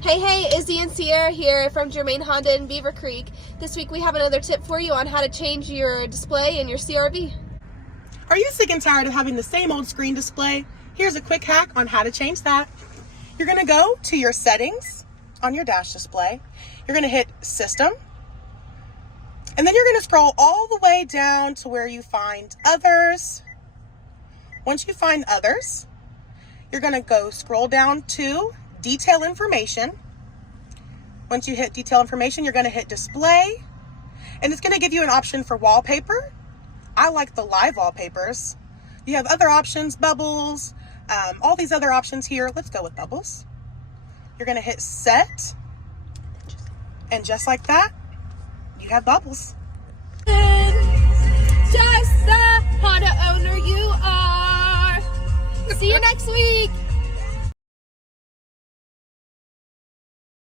Hey, Izzy and Sierra here from Germain Honda in Beavercreek. This week we have another tip for you on how to change your display in your CRV. Are you sick and tired of having the same old screen display? Here's a quick hack on how to change that. You're going to go to your settings on your dash display. You're going to hit System. And then you're going to scroll all the way down to where you find Others. Once you find Others, you're going to go scroll down to Detail Information. Once you hit Detail Information, you're going to hit Display. And it's going to give you an option for wallpaper. I like the live wallpapers. You have other options, bubbles, all these other options here. Let's go with bubbles. You're going to hit Set. And just like that, you have bubbles. Just the Honda owner you are. See you next week.